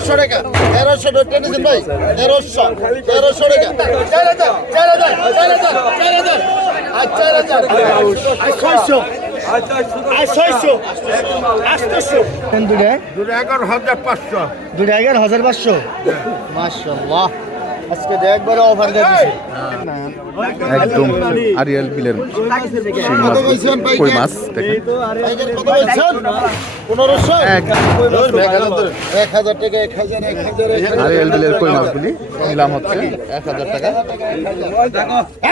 তেরোশো টাকা তেরোশো টেনেছেন ভাই তেরোশো তেরোশো টাকা। চার হাজার চার হাজার চার হাজার চার হাজার আর চার হাজার আর ছয়শো আর ছয়শো আটশো দুটায় দুটো এগারো হাজার পাঁচশো। দুটা এগারো হাজার পাঁচশো। মাশাল্লাহ আজকে একবারে অফার দিয়ে দিছে। একদম আরিয়াল বিলের কই মাছ দেখেন। আরিয়াল বিলের কই মাছগুলি নিলাম হচ্ছে। এক হাজার টাকা।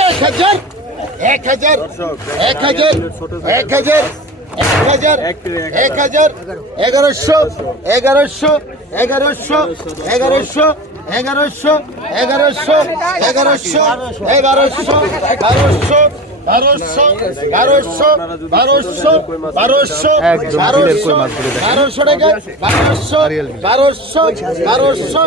এক হাজার। এক হাজার। এক হাজার। এক হাজার। এক হাজার। এক হাজার। এগারোশো। এগারোশো। এগারোশো। এগারোশো। এগারোশো এগারোশো এগারোশো এগারোশো বারোশো বারোশো বারোশো বারোশো বারোশো দেখেন। বারোশো টাকা বারোশো। বারোশো বারোশো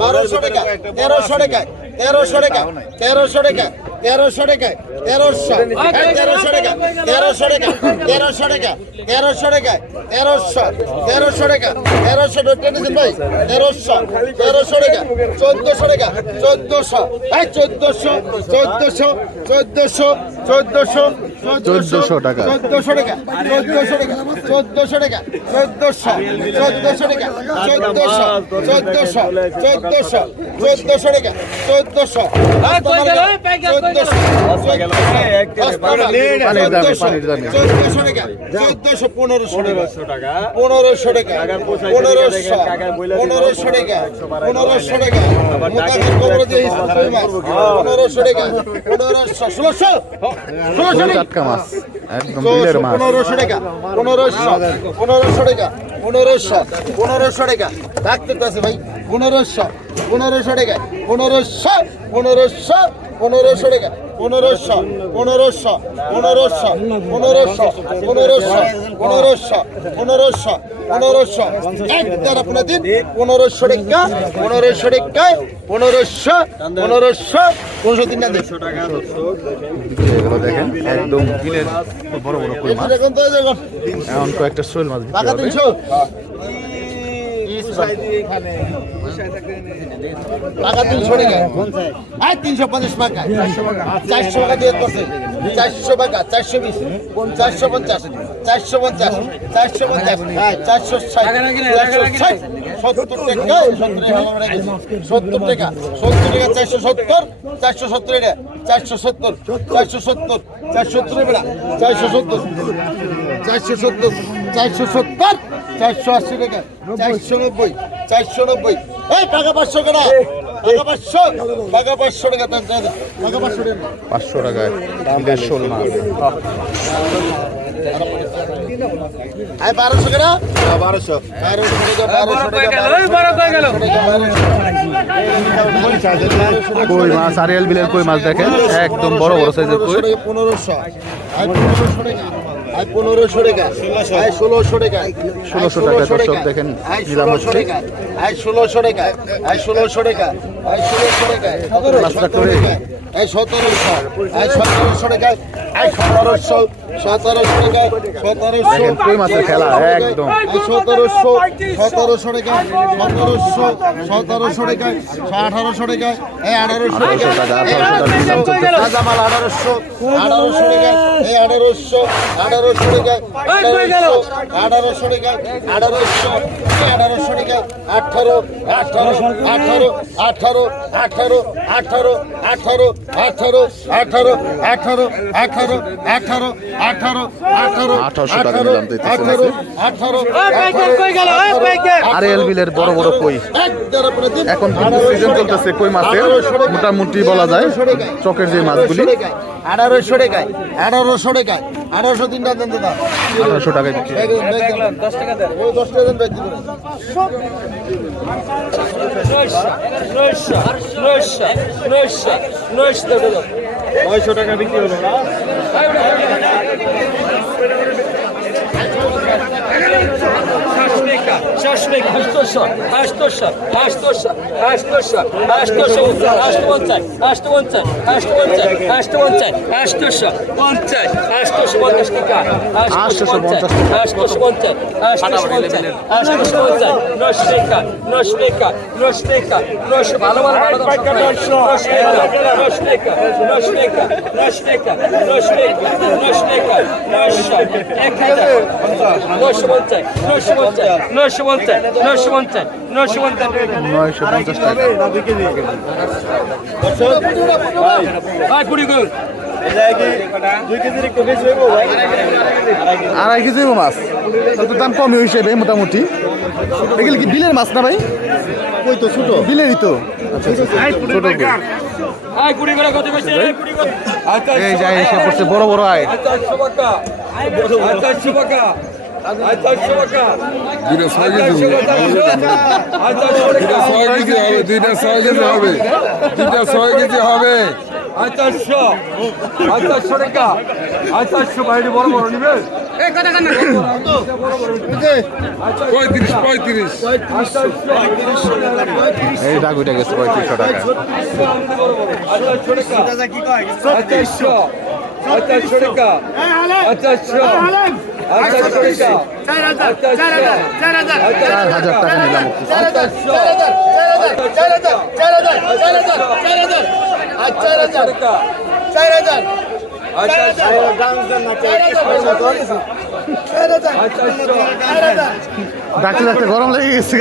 বারোশো টাকা তেরোশো টাকা তেরোশো টাকা তেরোশো টাকা তেরোশো টাকায় তেরোশো এই তেরোশো টাকা তেরোশো টাকা তেরোশো টাকা তেরোশো টাকা তেরোশো তেরোশো টাকা তেরোশো টেনেছেন ভাই তেরোশো তেরোশো টাকা চোদ্দশো টাকা চোদ্দশো এই চোদ্দশো চোদ্দশো চোদ্দশো চোদ্দশো 1400 টাকা। চোদ্দশো টাকা চোদ্দশো টাকা চোদ্দশো টাকা চোদ্দশো চোদ্দশো টাকা চোদ্দশো চোদ্দশো চোদ্দশো চোদ্দশো টাকা চোদ্দশো। চোদ্দশো টাকা চোদ্দশো পনেরোশো টাকা পনেরোশো টাকা। পনেরোশো পনেরোশো টাকা পনেরোশো টাকা। মোটামুটি খবর দিয়ে পনেরোশো টাকা পনেরোশো ষোলোশো ষোলোশো টাকা। টাটকা মাছ। একদম বিলের মাছ। পনেরোশো টাকা পনেরোশো পনেরোশো টাকা পনেরোশো পনেরোশো টাকা। ডাক্তার আছে ভাই পনেরোশো পনেরোশো টাকা পনেরোশো পনেরোশো। পনেরোশো টাকা। পনেরোশো পনেরোশো পনেরোশো পনেরোশো পনেরোশো পনেরোশো পনেরোশো পনেরোশো। এক আপনার দিন পনেরোশো টাকা পনেরোশো টাকা পনেরোশো পনেরোশো পনেরোশো তিন টাকা। দেখেন একদম বড় বড় এখন কয়েকটা শোল মাছ টাকা তিনশো। টাকা তিনশো টাকা? আর তিনশো পঞ্চাশ টাকা। চারশো টাকা দিয়ে করছে চারশো টাকা, চারশো বিশ। চারশো পঞ্চাশ। চারশো পঞ্চাশ। চারশো পঞ্চাশ। চারশো ষাট। চারশো ষাট। সত্তর টাকা সত্তর টাকা সত্তর টাকা চারশো সত্তর চারশো সত্তর এটা চারশো সত্তর চারশো সত্তর চারশো সত্তর এটা চারশো সত্তর চারশো সত্তর চারশো সত্তর চারশো আশি টাকা চারশো নব্বই চারশো নব্বই। এই টাকা পাঁচশো টাকা টাকা পাঁচশো টাকা টাকা। টাকা পাঁচশো টাকা। পাঁচশো টাকায় শোল মাছ এই বারোশো কেন? বারোশো। কই মাছ? আরিয়াল বিলের কই মাছ দেখেন? একদম বড় বড় সাইজের কই? পনেরোশো। পনেরোশো টাকা। পনেরোশো টাকা। ষোলোশো টাকা। 1600 টাকা দর্শক দেখেন নিলাম হচ্ছে। ষোলোশো টাকা। ষোলোশো টাকা। ষোলোশো টাকা। সতেরোশো সতেরোশো টাকা। সতেরোশো। সতেরোশো টাকা। সতেরোশো। খেলা, একদম। সতেরোশো। সতেরোশো টাকা। সতেরোশো। সতেরোশো টাকা। আঠারোশো টাকা। এই আঠারোশো টাকা। 1800 টাকা, এই আঠারোশো। আঠারোশো আঠারোশো টাকা এই আঠারোশো আঠারোশো টাকা আঠারোশো আঠারোশো টাকা আঠারোশো এই আঠারোশো টাকা আঠারো আঠারো আঠারো আঠারো আঠারো আঠারো আঠারো আঠারো আঠারো আঠারো আঠারো আঠারো আঠারো আঠারো 1800 টাকা নিলাম দিতেছে আঠারো আঠারো আঠারো আরিয়াল বিলের বড় বড় কই এখন কিন্তু সিজন চলতেছে কই মাছের মোটামুটি বলা যায় চকের যে মাছগুলি আঠারোশো টাকায় আঠারোশো টাকায় আঠারোশো তিনটা দেন দাদা। আঠারোশো টাকায় বিক্রি দশ টাকা দেন। ওই দশ টাকা দেন পারেন নয়শো টাকা বিক্রি হবে টাকা চারশো টাকা আটশোশো আটশোশো আটশোশো আটশোশো আটশোশো আটপঞ্চাশ আটপঞ্চাশ আটপঞ্চাশ আটপঞ্চাশ আটশোশো পঞ্চাশ আটশোশো পঞ্চাশ টাকা আটশোশো পঞ্চাশ আটশোশো পঞ্চাশ আটশোশো পঞ্চাশ আটশোশো পঞ্চাশ নশো টাকা নশো টাকা নশো টাকা নশো ভালো ভালো ভালো নশো টাকা নশো টাকা নশো টাকা নশো টাকা নশো টাকা নশো টাকা নশো এক হাজার নশো পঞ্চাশ নশো পঞ্চাশ নশো পঞ্চাশ নশো পঞ্চাশ নশো পঞ্চাশ। নয়শো পঞ্চাশ টাকা আড়াই কেজি মাছ। তো দাম কমই হিসেবে মোটামুটি। এগুলো কি বিলের মাছ না ভাই? ওই তো ছোট। বিলেরই তো। আচ্ছা আচ্ছা, আচ্ছা ছোট। ভাই এই যাই এসে পড়ছে বড় বড় আয়। দুইটা ছয় কেজি ছয় কেজি হবে দুইটা ছয় কেজি হবে দুইটা ছয় কেজি হবে চারশো চারশো টাকা চারশো বাইরে বড় বড় নিবে পঁয়ত্রিশ পঁয়ত্রিশ এই ডাক উঠে গেছে পঁয়ত্রিশশো টাকা আঠাশশো টাকা চার হাজার টাকা নিলাম হাজার চার আঠাশশো ডাকতে ডাকতে গরম লেগে গেছে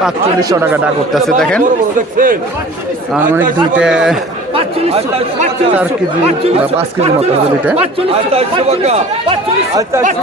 পাঁচচল্লিশশো টাকা ডাক করতেছে দেখেন। আনুমানিক দুইটা চার কেজি বা পাঁচ কেজি মতো হবে দুইটা আঠাশশো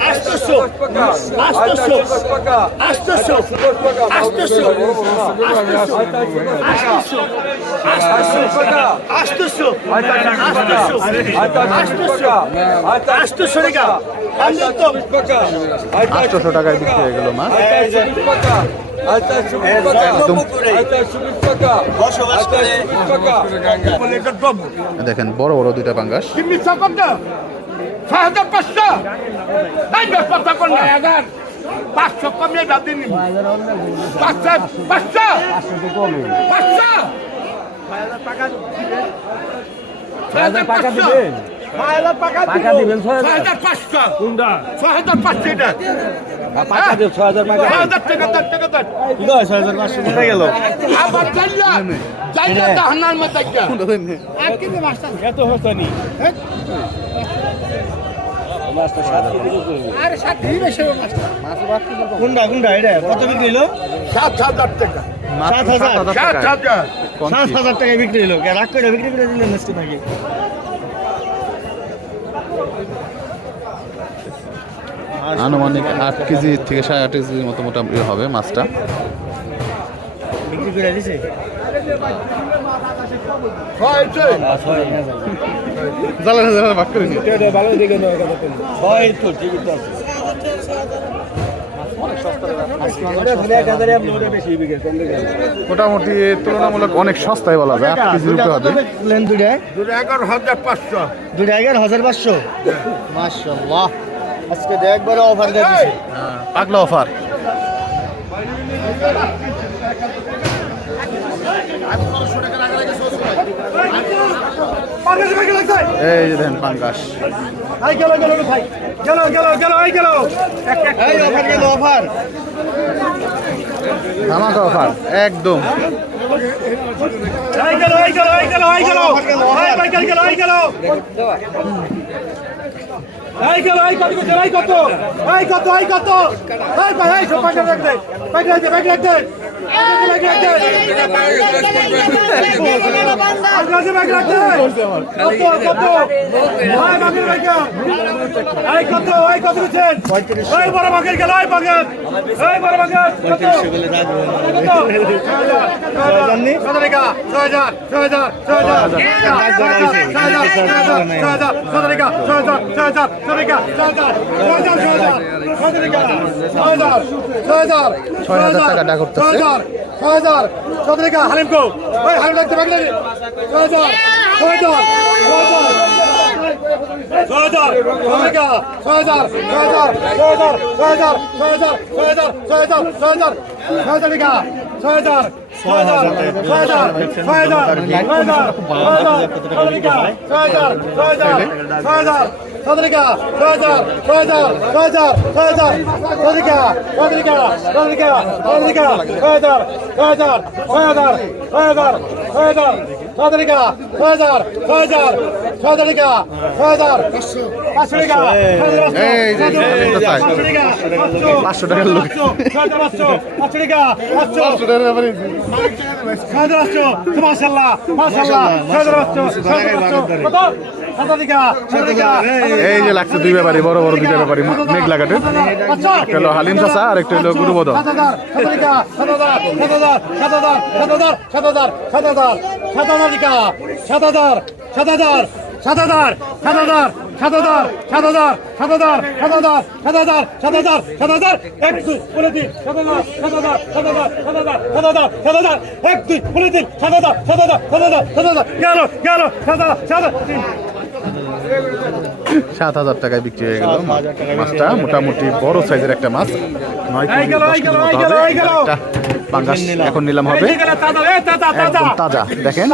আটশোশো আটশোশো টাকা আটশোশো টাকা আটশোশো আটশোশো টাকা আটশোশো টাকায় বিক্রি হয়ে গেল মাছ দেখেন বড় বড় দুইটা পাঙ্গাস। পাঁচশো কমে যাতে নিব পাঁচশো পাঁচশো পাঁচশো। ছয় হাজার পাঁচশো। টাকা দিবেন ছয় হাজার। পাঁচশো। কোনটা? ছয় হাজার পাঁচশো এটা। দেব ছয় হাজার টাকা টাকা আর কিন্তু মাস্টার এত হচ্ছে নি আরে সাত দিন? বেশি মাস্টার। কোনটা কোনটা? এটা কত বিক্রি হলো? সাত টাকা সাত হাজার। সাত সাত হাজার সাত হাজার টাকায় বিক্রি হলো। রাগ করে বিক্রি করে দিলেন আজকে নাকি আনুমানিক আট কেজি থেকে সাড়ে আট কেজির মতো মোটামুটি হবে মাছটা। বিক্রি করে দিছে? হয়েছে জ্বালা জ্বালা ভাগ করে নিও। মোটামুটি তুলনামূলক অনেক সস্তায় বলা যায় আট কেজির উপরে হবে। দুটো? এগারো হাজার পাঁচশো। দুটা এগারো হাজার পাঁচশো? মাশাল্লাহ আজকে তো একবারে অফার দিয়ে পাগলা অফার এই যে দেখেন পাঙ্গাস। এই গেল গেল ভাই। গেল গেল গেল এই গেল। এই অফার গেল অফার ধামাকা অফার একদম। এই গেল এই গেল এই গেল এই গেল। এই ভাই গেল গেল এই গেল। এই গেল এই কত গেল কত? এই কত এই কত? এই ভাই এই সব পাকা রাখ দে পাকা রাখ দে পাকা রাখ দে ছয় হাজার টাকা ডাক করতেছে ছয় হাজার। ছয় হাজার কত টাকা হালিম কো ওই হালিম লাগতে ছয় হাজার। সদরিকা রাজার রাজার রাজার রাজার সদরিকা সদরিকা সদরিকা সদরিকা রাজার রাজার রাজার রাজার রাজার ছয় হাজার ছয় হাজার ছয় হাজার ছয় হাজার ছয় হাজার পাঁচশো। টাকা এই যে হালিমটা চাই। পাঁচশো। টাকার পাঁচশো পাঁচশো টাকা পাঁচশো। ছয় পাঁচশো মাসাল্লাহ মাসাল্লাহ ছয় হাজার পাঁচশো। এই যে লাগছে দুই ব্যাপারী বড় বড় দুইটা ব্যাপারী মেঘলা ঘাটে একটা হলো হালিম চাচা আর একটা হলো হাজার সাত হাজার সাত হাজার সাত হাজার সাত হাজার সাত হাজার এক দুই বলে দিন সাত হাজার সাত হাজার সাত হাজার এক দুই বলে দিন সাত হাজার সাত হাজার গেল গেল সাত হাজার সাত হাজার টাকায় বিক্রি হয়ে গেল মাছটা। মোটামুটি বড় সাইজের একটা মাছ। পাঙ্গাস এখন নিলাম হবে। তাজা দেখেন।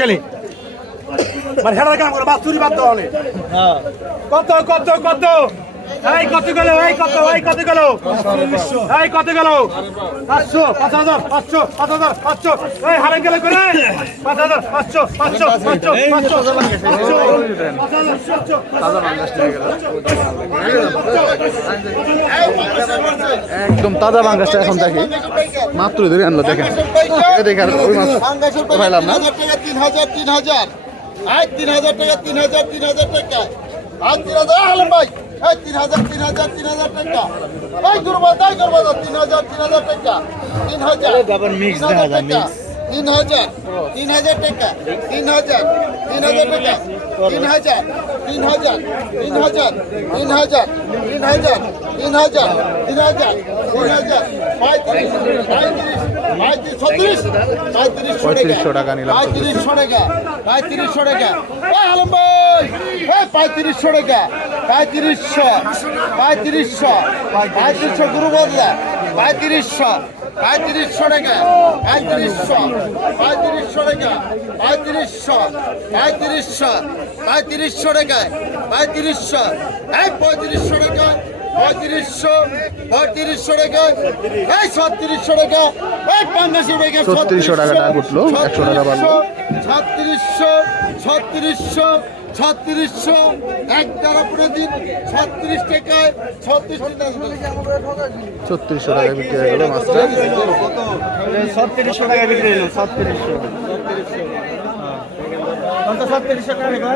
ছেলে। হ্যাঁ। কত কত কত? এই কত গেল এই কত এই কত গেল? এই কত গেল? পাঁচশো পাঁচ হাজার পাঁচশো পাঁচ হাজার পাঁচশো। এই হারেন গেলে করে পাঁচ হাজার পাঁচশো পাঁচশো পাঁচশো পাঁচশো একদম তাজা পাঙ্গাসটা এখন দেখি। মাত্র ধরে আনলো দেখেন। দেখেন ওই মাছ পাইলাম না। তিন হাজার তিন হাজার আয় তিন হাজার টাকা তিন হাজার তিন হাজার টাকা। আর তিন হাজার। ভাই। এই তিন হাজার তিন হাজার তিন হাজার টাকা। এই করব তাই করব তিন হাজার তিন হাজার টাকা। তিন হাজার mix তিন হাজার টাকা। তিন হাজার তিন হাজার টাকা তিন হাজার তিন হাজার টাকা তিন হাজার তিন হাজার তিন হাজার তিন হাজার তিন হাজার তিন হাজার তিন হাজার তিন হাজার পঁয়ত্রিশ পঁয়ত্রিশ পঁয়ত্রিশ ছত্রিশ পঁয়ত্রিশশো টাকা নিলাম। পঁয়ত্রিশশো টাকা পঁয়ত্রিশশো টাকা আলম ভাই এই পঁয়ত্রিশশো টাকা পঁয়ত্রিশশো পঁয়ত্রিশশো পঁয়ত্রিশশো গুরু বদলা পঁয়ত্রিশশো পঁয়ত্রিশশো টাকা পঁয়ত্রিশশো পঁয়ত্রিশশো টাকা পঁয়ত্রিশশো পঁয়ত্রিশশো পঁয়ত্রিশশো টাকা পঁয়ত্রিশশো এই পঁয়ত্রিশশো টাকা পঁয়ত্রিশশো পঁয়ত্রিশশো টাকা। এই ছত্রিশশো টাকা। এই পঞ্চাশি টাকা 3600 টাকা ডাক উঠল, 100 টাকা বাড়লো। ছত্রিশশো ছত্রিশশো ছত্রিশশো। এক দ্বারা প্রতিদিন ছত্রিশ টাকায় ছত্রিশ টাকা ছত্রিশশো টাকায় বিক্রি হয়ে গেল মাছটা ছত্রিশশো টাকা বিক্রি হলো ছত্রিশশো। ছত্রিশশো। টাকা